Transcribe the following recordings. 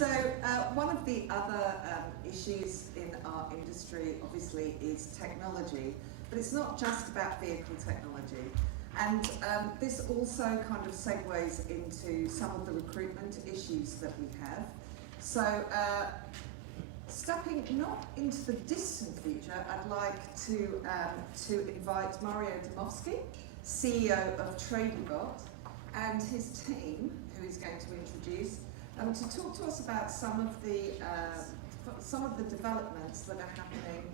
So one of the other issues in our industry obviously is technology, but it's not just about vehicle technology. And this also kind of segues into some of the recruitment issues that we have. So stepping not into the distant future, I'd like to invite Mario Domowski, CEO of Tradiebot, and his team, who he's going to introduce, to talk to us about some of the developments that are happening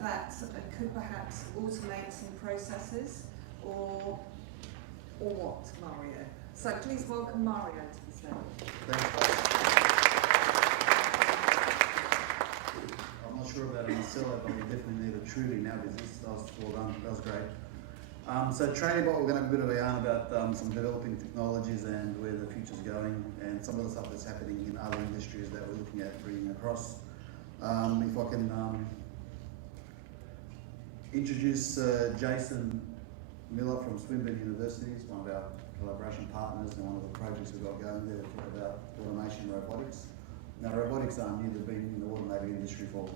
that could perhaps automate some processes, or what, Mario? So please welcome Mario to the stage. I'm not sure about it myself, but we definitely need a Trudy in our business. That was well done. That was great. So Tradiebot, we're going to have a bit of a yarn about some developing technologies and where the future's going, and some of the stuff that's happening in other industries that we're looking at bringing across. If I can introduce Jason Miller from Swinburne University. He's one of our collaboration partners and one of the projects we've got going there. We'll talk about automation and robotics. Now, robotics aren't new. They've been in the automotive industry for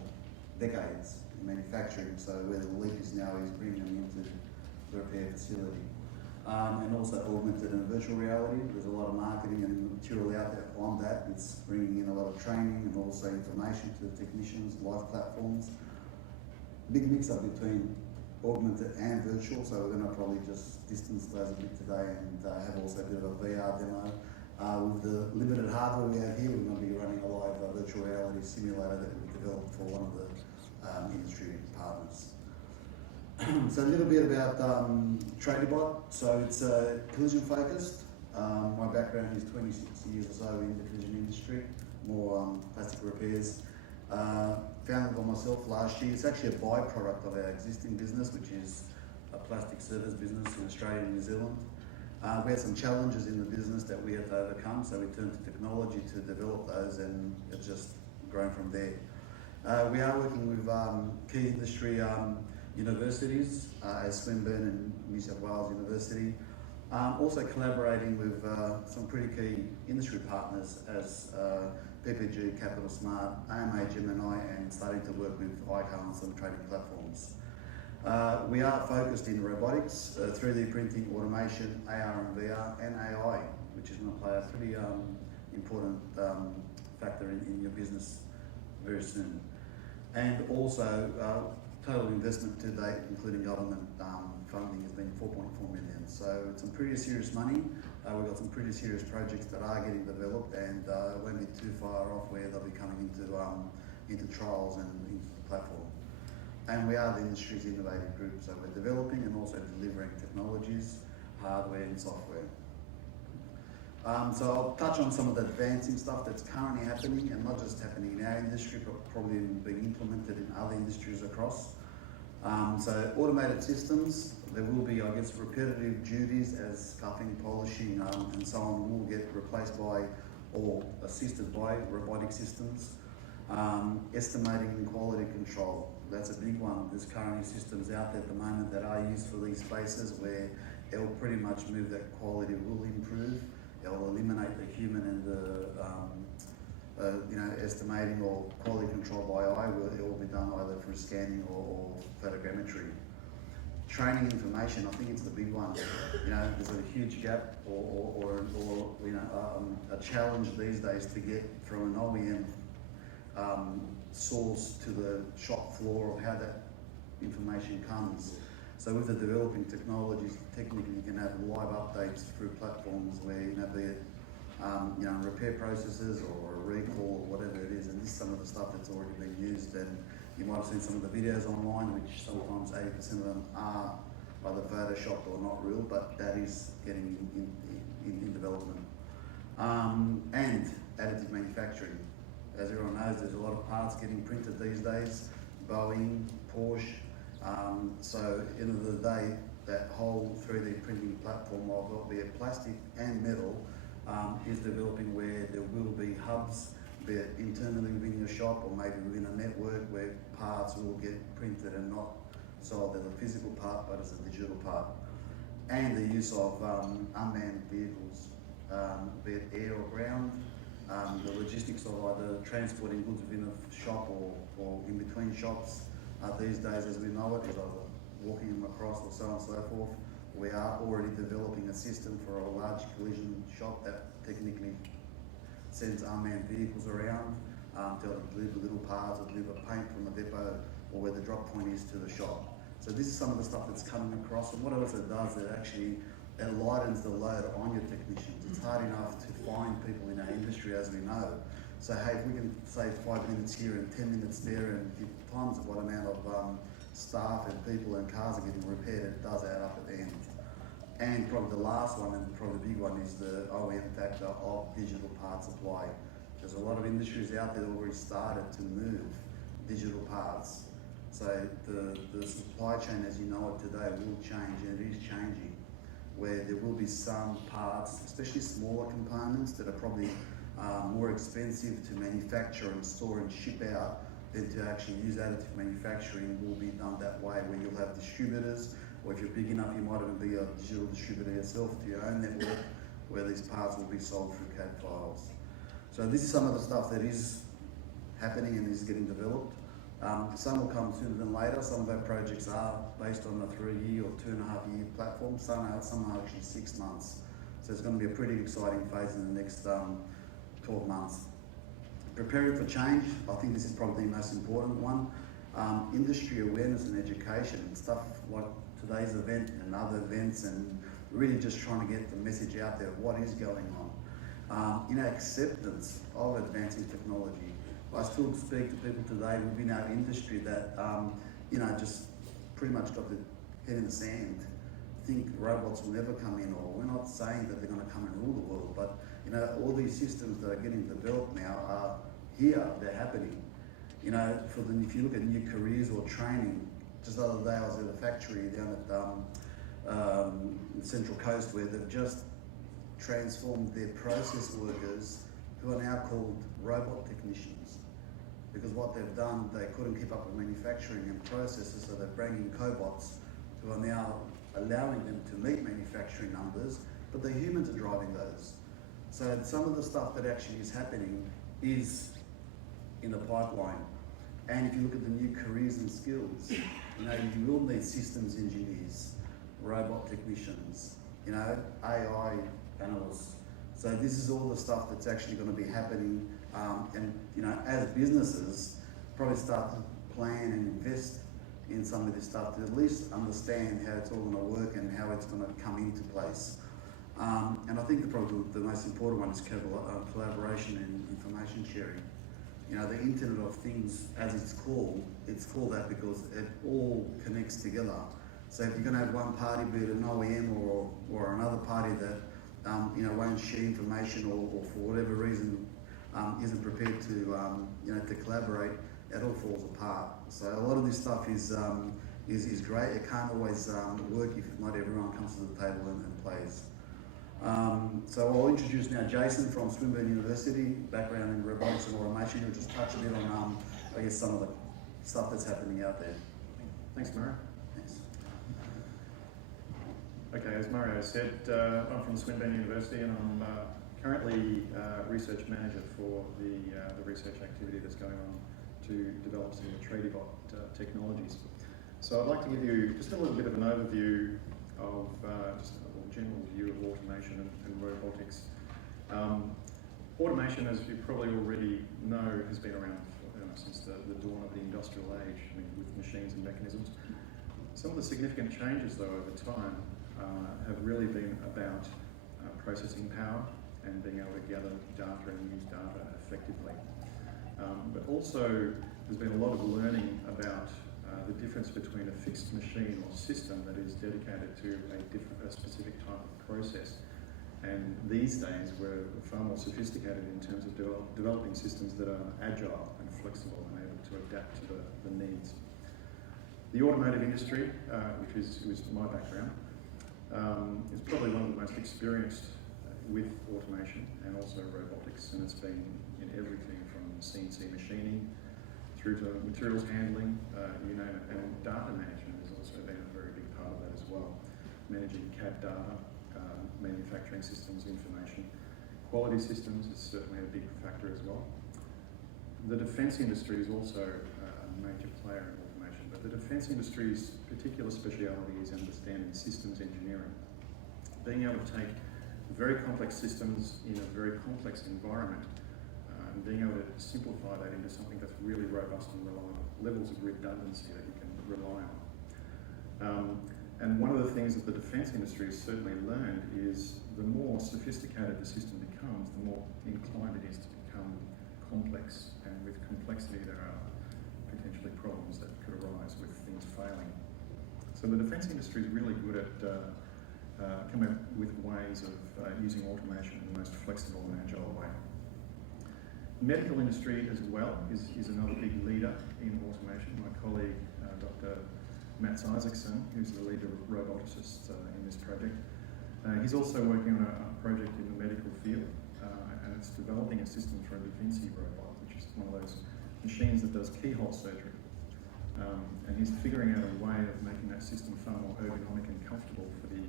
decades in manufacturing. So where the leap is now is bringing them into the repair facility. And also augmented and virtual reality. There's a lot of marketing and material out there on that. It's bringing in a lot of training and also information to the technicians, live platforms. Big mix-up between augmented and virtual, so we're going to probably just distance those a bit today and have also a bit of a VR demo. With the limited hardware we have here, we're going to be running a live virtual reality simulator that we've developed for one of the industry partners. So a little bit about Tradiebot. So it's collision focused. My background is 26 years or so in the collision industry, more plastic repairs. Founded by myself last year. It's actually a byproduct of our existing business, which is a plastic service business in Australia and New Zealand. We had some challenges in the business that we had to overcome, so we turned to technology to develop those, and it's just grown from there. We are working with key industry universities as Swinburne and New South Wales University. Also collaborating with some pretty key industry partners as PPG, Capital Smart, AMA, Gemini, and starting to work with ICAR on some trading platforms. We are focused in robotics, 3D printing, automation, AR and VR, and AI, which is going to play a pretty important factor in your business very soon. And also, total investment to date, including government funding, has been 4.4 million. So it's some pretty serious money. We've got some pretty serious projects that are getting developed, and won't be too far off where they'll be coming into trials and into the platform. And we are the industry's innovative group, so we're developing and also delivering technologies, hardware and software. So I'll touch on some of the advancing stuff that's currently happening, and not just happening in our industry, but probably being implemented in other industries across. So automated systems, there will be, I guess, repetitive duties as scuffing, polishing, and so on will get replaced by or assisted by robotic systems. Estimating and quality control, that's a big one. There's currently systems out there at the moment that are used for these spaces where it'll pretty much move that quality will improve. It'll eliminate the human and the estimating or quality control by eye. It will be done either through scanning or photogrammetry. Training information, I think it's the big one. There's a huge gap or a challenge these days to get from an OEM source to the shop floor of how that information comes. So with the developing technologies, technically you can have live updates through platforms where, be it repair processes or a recall or whatever it is, and this is some of the stuff that's already been used, and you might have seen some of the videos online, which sometimes 80% of them are either photoshopped or not real, but that is getting in development. And additive manufacturing. As everyone knows, there's a lot of parts getting printed these days, Boeing, Porsche. So at the end of the day, that whole 3D printing platform, be it plastic and metal, is developing where there will be hubs, be it internally within your shop or maybe within a network where parts will get printed and not sold as a physical part but as a digital part. And the use of unmanned vehicles, be it air or ground, the logistics of either transporting goods within a shop or in between shops. These days, as we know it, is either walking them across or so on and so forth. We are already developing a system for a large collision shop that technically sends unmanned vehicles around to deliver little parts or deliver paint from a depot or where the drop point is to the shop. So this is some of the stuff that's coming across, and what else it does, it lightens the load on your technicians. It's hard enough to find people in our industry, as we know. So hey, if we can save 5 minutes here and 10 minutes there, and times what amount of staff and people and cars are getting repaired, it does add up at the end. And probably the last one, and probably the big one, is the OEM factor of digital part supply. There's a lot of industries out there that already started to move digital parts. So the supply chain as you know it today will change, and it is changing, where there will be some parts, especially smaller components, that are probably more expensive to manufacture and store and ship out than to actually use additive manufacturing. Will be done that way, where you'll have distributors, or if you're big enough, you might even be a digital distributor yourself to your own network, where these parts will be sold through CAD files. So this is some of the stuff that is happening and is getting developed. Some will come sooner than later. Some of our projects are based on a 3-year or 2.5-year platform. Some are actually 6 months. So it's going to be a pretty exciting phase in the next 12 months. Preparing for change, I think this is probably the most important one. Industry awareness and education, and stuff like today's event and other events, and really just trying to get the message out there of what is going on. Acceptance of advancing technology. I still speak to people today within our industry that, just pretty much got their head in the sand, think robots will never come in, or we're not saying that they're going to come and rule the world, but all these systems that are getting developed now are here, they're happening. If you look at new careers or training, just the other day I was at a factory down at the Central Coast, where they've just transformed their process workers, who are now called robot technicians. Because what they've done, they couldn't keep up with manufacturing and processes, so they're bringing cobots who are now allowing them to meet manufacturing numbers, but the humans are driving those. So some of the stuff that actually is happening is in the pipeline. And if you look at the new careers and skills, you will need systems engineers, robot technicians, AI analysts. So this is all the stuff that's actually going to be happening, and as businesses, probably start to plan and invest in some of this stuff to at least understand how it's all going to work and how it's going to come into place. And I think probably the most important one is collaboration and information sharing. The Internet of Things, as it's called that because it all connects together. So if you're going to have one party, be it an OEM or another party that won't share information or for whatever reason isn't prepared to collaborate, it all falls apart. So a lot of this stuff is great. It can't always work if not everyone comes to the table and plays. So I'll introduce now Jason from Swinburne University, background in robotics and automation. He'll just touch a bit on, some of the stuff that's happening out there. Thanks, Mario. Thanks. Okay, as Mario said, I'm from Swinburne University, and I'm currently research manager for the research activity that's going on to develop some Tradiebot technologies. So I'd like to give you just a little bit of an overview of just a general view of automation and robotics. Automation, as you probably already know, has been around since the dawn of the industrial age, with machines and mechanisms. Some of the significant changes, though, over time have really been about processing power and being able to gather data and use data effectively. But also, there's been a lot of learning about the difference between a fixed machine or system that is dedicated to a specific type of process. And these days, we're far more sophisticated in terms of developing systems that are agile and flexible and able to adapt to the needs. The automotive industry, which is my background, is probably one of the most experienced with automation and also robotics, and it's been in everything from CNC machining through to materials handling, you name it, and data management has also been a very big part of that as well. Managing CAD data, manufacturing systems, information. Quality systems is certainly a big factor well. The defence industry is also a major player in automation, but the defence industry's particular speciality is understanding systems engineering. Being able to take very complex systems in a very complex environment and being able to simplify that into something that's really robust and reliable, levels of redundancy that you can rely on. And one of the things that the defence industry has certainly learned is the more sophisticated the system becomes, the more inclined it is to become complex. And with complexity, there are potentially problems that could arise with things failing. So the defence industry is really good at coming up with ways of using automation in the most flexible and agile way. Medical industry as well is another big leader in automation. My colleague, Dr. Matt Isaacson, who's the lead roboticist in this project. He's also working on a project in the medical field, and it's developing a system for a defensive robot, which is one of those machines that does keyhole surgery. And he's figuring out a way of making that system far more ergonomic and comfortable for the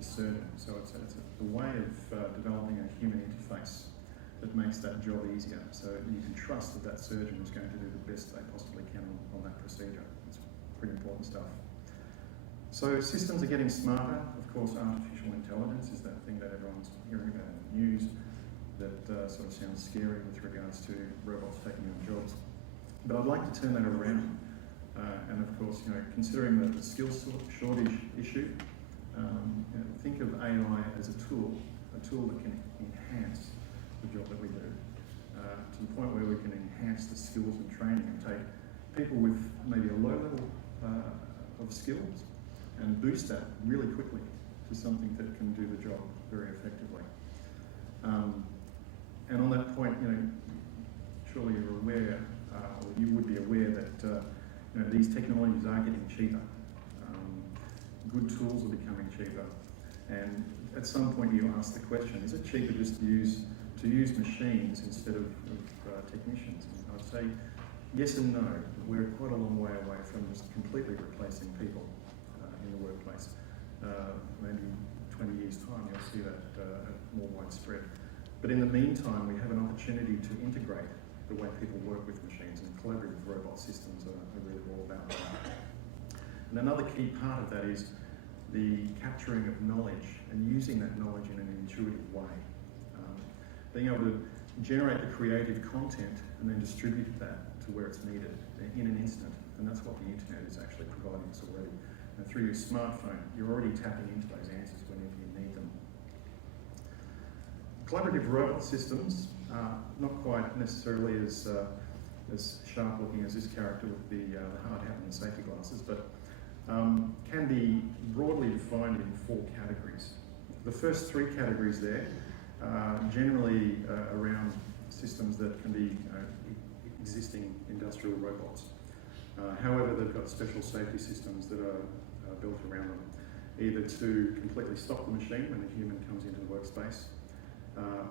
surgeon. So it's a way of developing a human interface that makes that job easier. So you can trust that surgeon is going to do the best they possibly can on that procedure. It's pretty important stuff. So systems are getting smarter. Of course, artificial intelligence is that thing that everyone's hearing about in the news that sort of sounds scary with regards to robots taking on jobs. But I'd like to turn that around. And of course, considering the skills shortage issue, think of AI as a tool that can enhance the job that we do, to the point where we can enhance the skills and training and take people with maybe a low level of skills and boost that really quickly to something that can do the job very effectively. And on that point, surely you're aware, or you would be aware that these technologies are getting cheaper. Good tools are becoming cheaper, and at some point you ask the question: is it cheaper just to use machines instead of technicians? And I'd say yes and no. We're quite a long way away from just completely replacing people in the workplace. Maybe 20 years' time you'll see that more widespread. But in the meantime, we have an opportunity to integrate the way people work with machines, and collaborative robot systems are really all about that. And another key part of that is the capturing of knowledge and using that knowledge in an intuitive way. Being able to generate the creative content and then distribute that to where it's needed in an instant. And that's what the internet is actually providing us already. And through your smartphone, you're already tapping into those answers whenever you need them. Collaborative robot systems are not quite necessarily as sharp looking as this character with the hard hat and the safety glasses, but can be broadly defined in 4 categories. The first 3 categories there are generally around systems that can be existing industrial robots. However, they've got special safety systems that are built around them, either to completely stop the machine when the human comes into the workspace,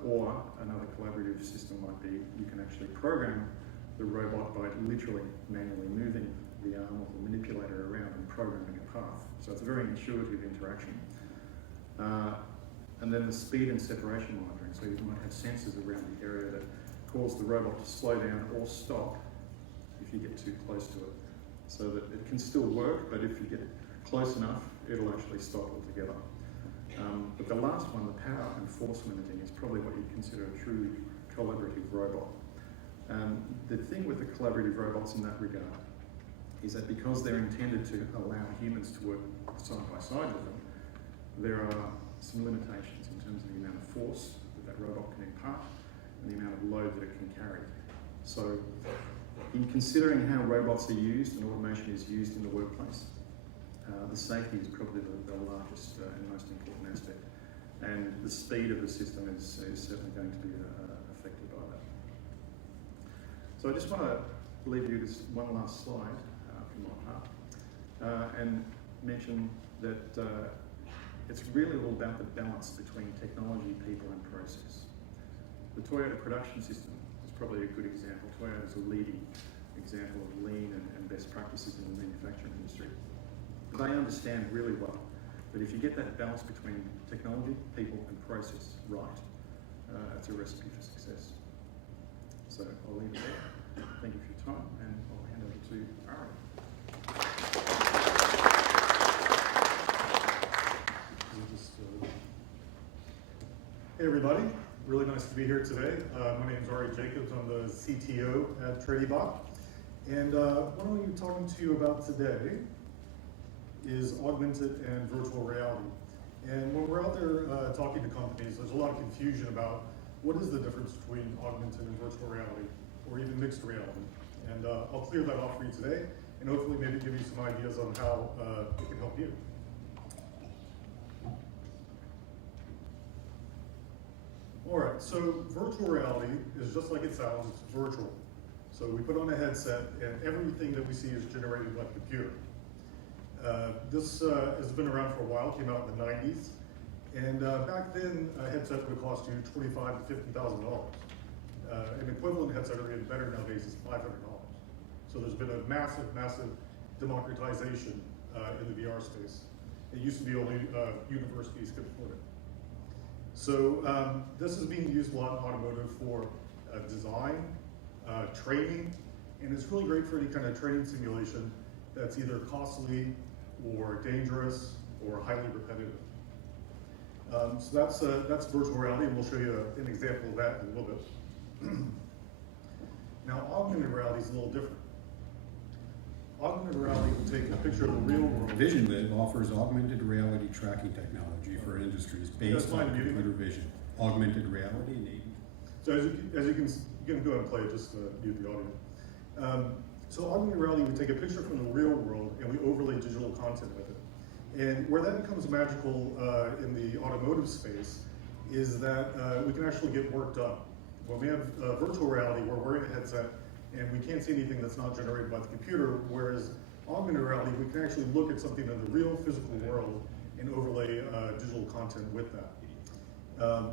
or another collaborative system might be you can actually program the robot by literally manually moving the arm of the manipulator around and programming a path. So it's a very intuitive interaction. And then the speed and separation monitoring. So you might have sensors around the area that cause the robot to slow down or stop if you get too close to it. So that it can still work, but if you get close enough, it'll actually stop altogether. But the last one, the power and force limiting, is probably what you'd consider a truly collaborative robot. The thing with the collaborative robots in that regard is that because they're intended to allow humans to work side by side with them, there are some limitations in terms of the amount of force that robot can impart and the amount of load that it can carry. So in considering how robots are used and automation is used in the workplace, the safety is probably the largest and most important aspect, and the speed of the system is certainly going to be affected by that. So I just want to leave you this one last slide from my part and mention that it's really all about the balance between technology, people and process. The Toyota production system is probably a good example. Toyota is a leading example of lean and best practices in the manufacturing industry. They understand really well that if you get that balance between technology, people and process right, it's a recipe for success. So I'll leave it there. Thank you for your time, and I'll hand over to Ari. Hey everybody, really nice to be here today. My name is Ari Jacobs. I'm the CTO at Tradiebot. And what I'm going to be talking to you about today is augmented and virtual reality. And when we're out there talking to companies, there's a lot of confusion about what is the difference between augmented and virtual reality, or even mixed reality. And I'll clear that off for you today, and hopefully maybe give you some ideas on how it can help you. All right, so virtual reality is just like it sounds, it's virtual. So we put on a headset and everything that we see is generated by the computer. This has been around for a while, came out in the 90s. And back then, a headset would cost you $25,000 to $50,000. An equivalent headset, or even better nowadays, is $500. So there's been a massive, massive democratization in the VR space. It used to be only universities could afford it. So this is being used a lot in automotive for design, training, and it's really great for any kind of training simulation that's either costly or dangerous or highly repetitive. So that's virtual reality, and we'll show you an example of that in a little bit. Now, augmented reality is a little different. Augmented reality will take a picture of the real world. Vision Lib offers augmented reality tracking technology for industries based on computer vision. Augmented reality need. So as you can go ahead and play it, just mute the audio. So augmented reality, we take a picture from the real world and we overlay digital content with it. And where that becomes magical in the automotive space is that we can actually get work done. When we have virtual reality, we're wearing a headset and we can't see anything that's not generated by the computer, whereas augmented reality, we can actually look at something in the real physical world and overlay digital content with that.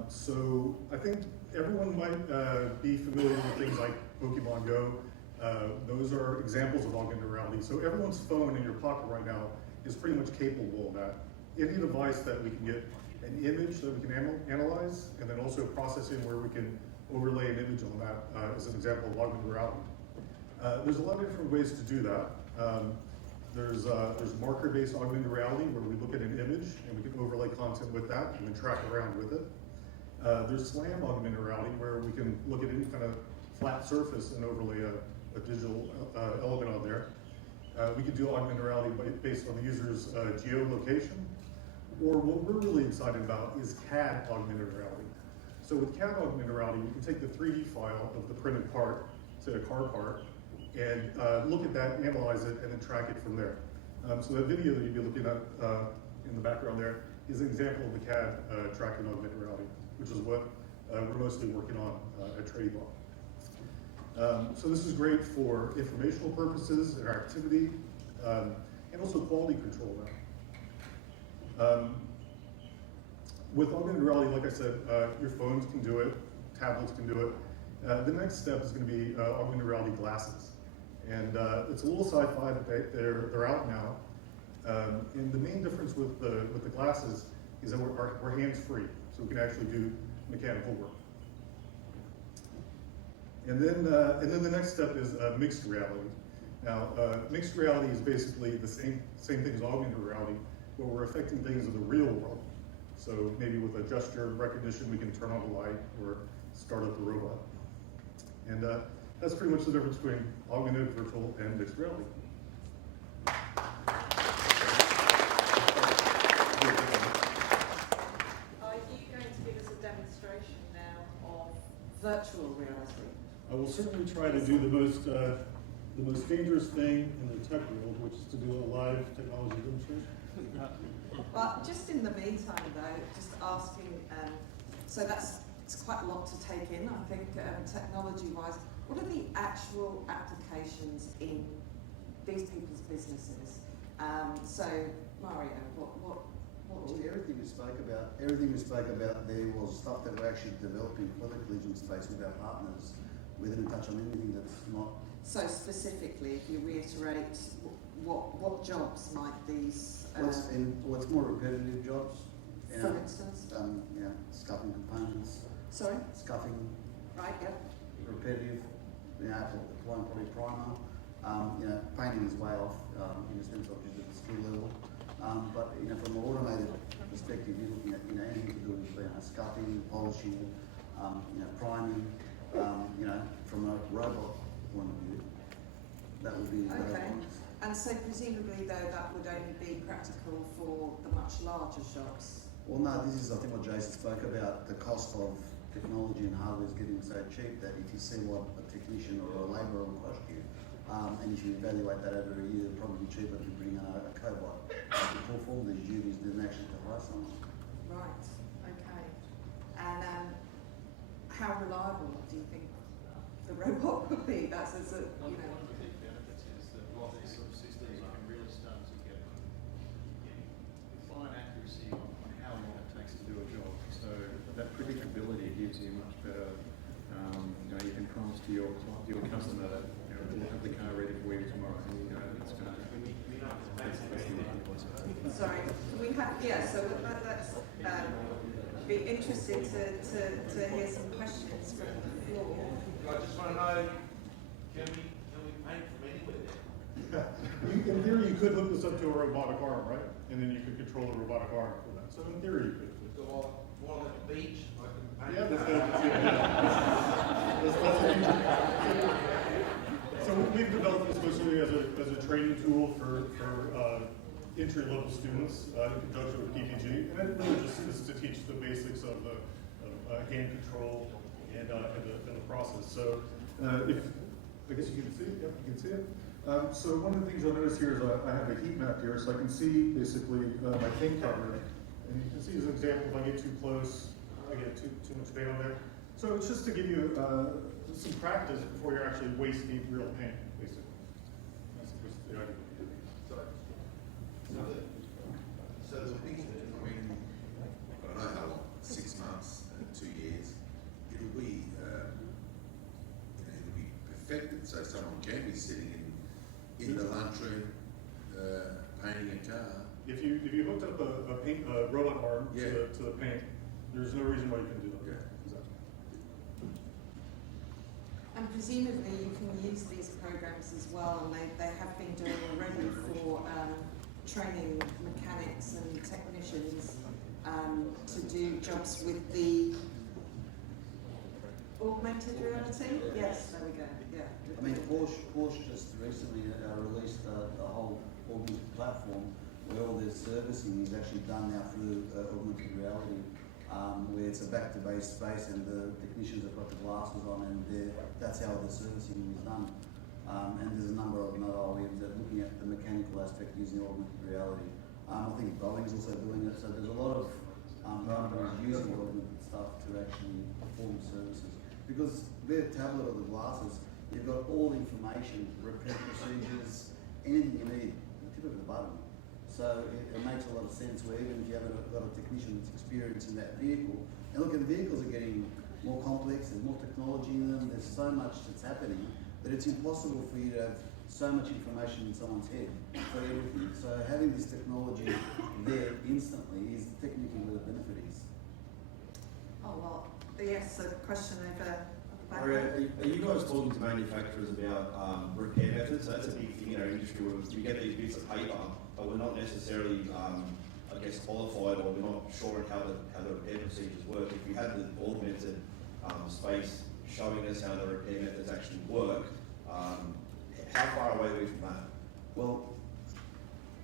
So I think everyone might be familiar with things like Pokemon Go. Those are examples of augmented reality. So everyone's phone in your pocket right now is pretty much capable of that. Any device that we can get an image that we can analyze, and then also processing where we can overlay an image on that is an example of augmented reality. There's a lot of different ways to do that. There's marker-based augmented reality where we look at an image and we can overlay content with that and then track around with it. There's SLAM augmented reality where we can look at any kind of flat surface and overlay a digital element on there. We could do augmented reality based on the user's geolocation. Or what we're really excited about is CAD augmented reality. So with CAD augmented reality, we can take the 3D file of the printed part, say a car part, and look at that, analyze it, and then track it from there. So that video that you'd be looking at in the background there is an example of the CAD tracking augmented reality, which is what we're mostly working on at Tradiebot. So this is great for informational purposes, interactivity, and also quality control now. With augmented reality, like I said, your phones can do it, tablets can do it. The next step is going to be augmented reality glasses. And it's a little sci-fi, but they're out now. And the main difference with the glasses is that we're hands-free, so we can actually do mechanical work. And then the next step is mixed reality. Now, mixed reality is basically the same thing as augmented reality, but we're affecting things in the real world. So maybe with a gesture recognition, we can turn on the light or start up the robot. And that's pretty much the difference between augmented, virtual, and mixed reality. Are you going to give us a demonstration now of virtual reality? I will certainly try to do the most dangerous thing in the tech world, which is to do a live technology demonstration. But just in the meantime, though, just asking, so it's quite a lot to take in, I think, technology-wise. What are the actual applications in these people's businesses? So, Mario, what do you... Everything we spoke about there was stuff that we're actually developing for the collision space with our partners. We didn't touch on anything that's not... So specifically, if you reiterate, what jobs might these... What's more repetitive jobs? For instance? Scuffing components. Sorry? Scuffing. Right, yep. Repetitive. applying probably primer. Painting is way off in the sense of just at the skill level. But from an automated perspective, you're looking at anything to do with scuffing, polishing, priming. From a robot point of view, that would be those Okay. ones. And so presumably though that would only be practical for the much larger shops. Well, no, this is I think what Jason spoke about. The cost of technology and hardware is getting so cheap that if you see what a technician or a labourer will cost you, and if you evaluate that over a year, it'll probably be cheaper to bring in a cobot to perform these duties than actually to hire someone. Right, okay. And how reliable do you think the robot would be? That's as a, One of the big benefits is that with these sort of systems, you can really start to get fine accuracy on how long it takes to do a job. So that predictability gives you much better. You can promise to your customer that we'll have the car ready for you tomorrow, and it's going to. sorry, we have, so let's be interested to hear some questions from the floor. I just want to know, can we paint from anywhere? In theory, you could hook this up to a robotic arm, right? And then you could control the robotic arm for that. So in theory, you could. So while at the beach, I can paint. Yeah, So we've developed this mostly as a training tool for entry-level students in conjunction with PPG, and it really just is to teach the basics of hand control and the process. So if I guess you can see it. Yep, you can see it. So one of the things you'll notice here is I have a heat map here, so I can see basically my paint coverage. And you can see as an example, if I get too close, I get too much paint on there. So it's just to give you some practice before you're actually wasting real paint, basically. That's the idea. So the big, I mean, I don't know how long, 6 months, 2 years, it'll be perfected so someone can be sitting in the lunchroom painting a car. If you hooked up a robot arm to the paint, there's no reason why you couldn't do that. Yeah. Exactly. And presumably you can use these programs as well, and they have been doing already for training mechanics and technicians to do jobs with the augmented reality? Yes, there we go, yeah. I mean, Porsche just recently released a whole augmented platform where all their servicing is actually done now through augmented reality, where it's a back-to-base space and the technicians have got the glasses on and that's how the servicing is done. And there's a number of other OEMs that are looking at the mechanical aspect using augmented reality. I think Boeing's also doing it, so there's a lot of companies using augmented stuff to actually perform services. Because their tablet or the glasses, you've got all the information, repair procedures, anything you need, the tip of the button. So it makes a lot of sense where even if you haven't got a technician that's experienced in that vehicle, and look, the vehicles are getting more complex, there's more technology in them, there's so much that's happening that it's impossible for you to have so much information in someone's head for everything. So having this technology there instantly is technically where the benefit is. Oh, well, yes, a question over at the back. Are you guys talking to manufacturers about repair methods? So that's a big thing in our industry where we get these bits of paper, but we're not necessarily, qualified, or we're not sure how the repair procedures work. If you had the augmented space showing us how the repair methods actually work, how far away are we from that? Well,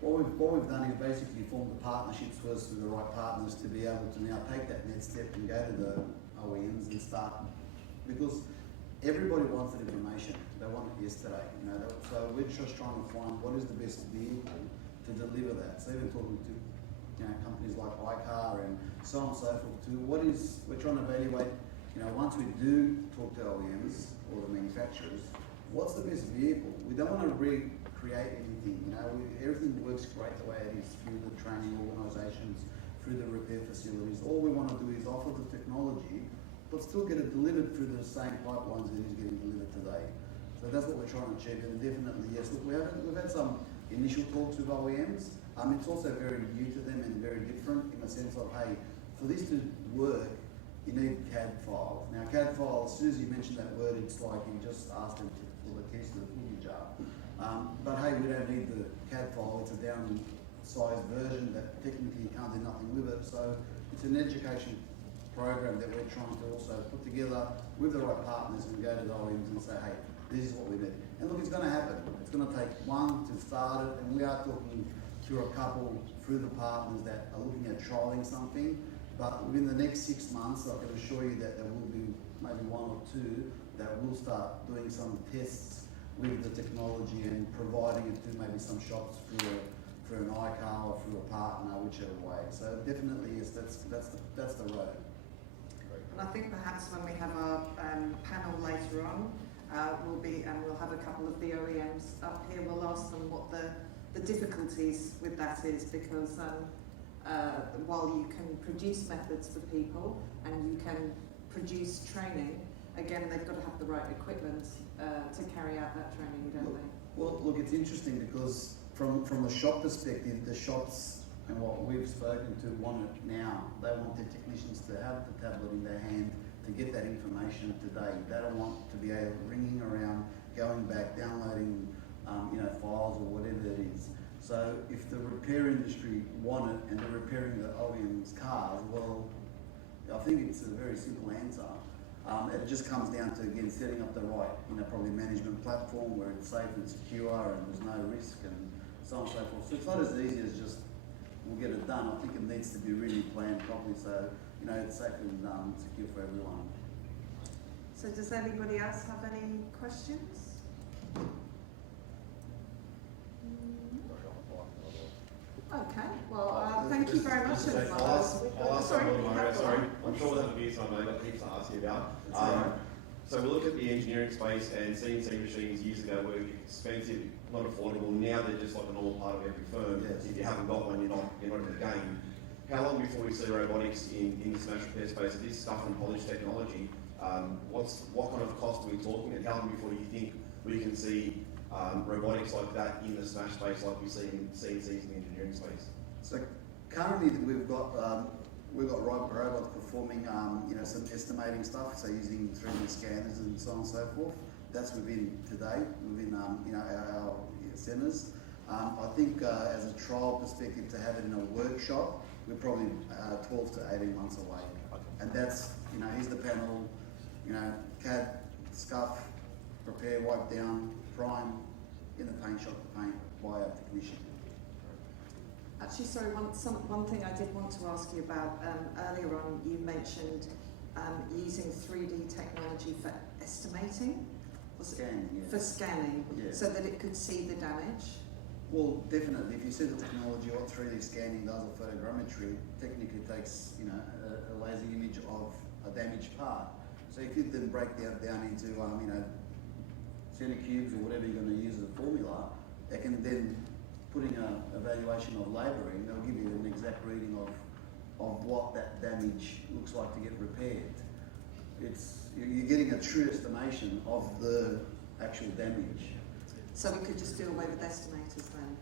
what we've done is basically formed the partnerships first with the right partners to be able to now take that next step and go to the OEMs and start, because everybody wants that information. They want it yesterday, so we're just trying to find what is the best vehicle to deliver that. So even talking to companies like iCar and so on and so forth too, we're trying to evaluate, once we do talk to OEMs or the manufacturers, what's the best vehicle? We don't want to recreate anything, everything works great the way it is through the training organisations, through the repair facilities. All we want to do is offer the technology, but still get it delivered through the same pipelines that is getting delivered today. So that's what we're trying to achieve, and definitely, yes, look, we've had some initial talks with OEMs. It's also very new to them and very different in the sense of, hey, for this to work, you need CAD files. Now CAD files, as soon as you mention that word, it's like you just asked them for the keys to the cookie jar. But hey, we don't need the CAD file, it's a downsized version that technically you can't do nothing with it. So it's an education program that we're trying to also put together with the right partners and go to the OEMs and say, hey, this is what we need. And look, it's going to happen. It's going to take one to start it, and we are talking to a couple through the partners that are looking at trialling something. But within the next 6 months, I can assure you that there will be maybe one or two that will start doing some tests with the technology and providing it to maybe some shops through an iCar or through a partner, whichever way. So definitely, yes, that's the road. And I think perhaps when we have our panel later on, we'll have a couple of the OEMs up here. We'll ask them what the difficulties with that is, because while you can produce methods for people and you can produce training, again, they've got to have the right equipment to carry out that training, don't they? Well, look, it's interesting because from a shop perspective, the shops and what we've spoken to want it now. They want their technicians to have the tablet in their hand to get that information today. They don't want to be able ringing around, going back, downloading files or whatever it is. So if the repair industry want it and they're repairing the OEM's cars, well, I think it's a very simple answer. It just comes down to, again, setting up the right, probably management platform where it's safe and secure and there's no risk and so on and so forth. So it's not as easy as just, we'll get it done. I think it needs to be really planned properly so, it's safe and secure for everyone. So does anybody else have any questions? Okay, well, thank you very much. I'll ask Sorry, someone, Mario, sorry. I'm sure we'll have a few time I've got heaps to ask you about. So we look at the engineering space and CNC machines years ago were expensive, not affordable. Now they're just like a normal part of every firm. Yes. If you haven't got one, you're not in the game. How long before we see robotics in the smash repair space? This stuff and polish technology. What kind of cost are we talking, and how long before you think we can see robotics like that in the smash space, like we see in CNCs in the engineering space? So currently we've got robots performing some estimating stuff, so using 3D scanners and so on and so forth. That's within our centres. I think as a trial perspective to have it in a workshop, we're probably 12 to 18 months away. And that's, here's the panel, CAD, scuff, prepare, wipe down, prime, in the paint shop to paint by a technician. Actually, sorry, one thing I did want to ask you about, earlier on you mentioned using 3D technology for estimating? Scanning, yeah. For scanning, Yeah. so that it could see the damage? Well, definitely. If you see the technology, what 3D scanning does, or photogrammetry, technically takes a laser image of a damaged part. So if you then break that down into center cubes or whatever you're going to use as a formula, they can then putting an evaluation of labour in, they'll give you an exact reading of what that damage looks like to get repaired. You're getting a true estimation of the actual damage. So we could just do away with estimators then?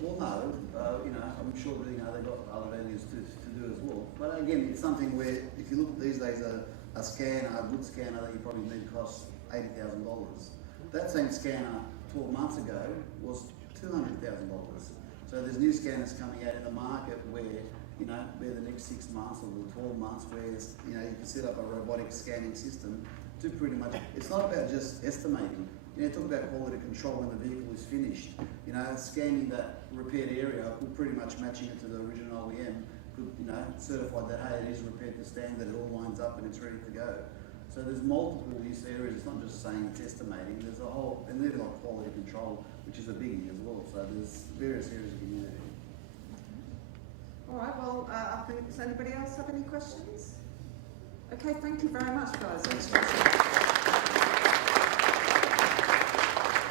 Well, no. I'm sure they've got other values to do as well. But again, it's something where if you look at these days, a good scanner that you probably need costs $80,000. That same scanner 12 months ago was $200,000. So there's new scanners coming out in the market where the next 6 months or the 12 months where you can set up a robotic scanning system to pretty much. It's not about just estimating. Talk about quality control when the vehicle is finished. Scanning that repaired area, pretty much matching it to the original OEM, could certify that hey, it is repaired to standard, it all lines up and it's ready to go. So there's multiple use areas. It's not just saying it's estimating. There's a whole, and then like quality control, which is a biggie as well. So there's various areas you can use. All right. Well, I think does anybody else have any questions? Okay. Thank you very much, guys.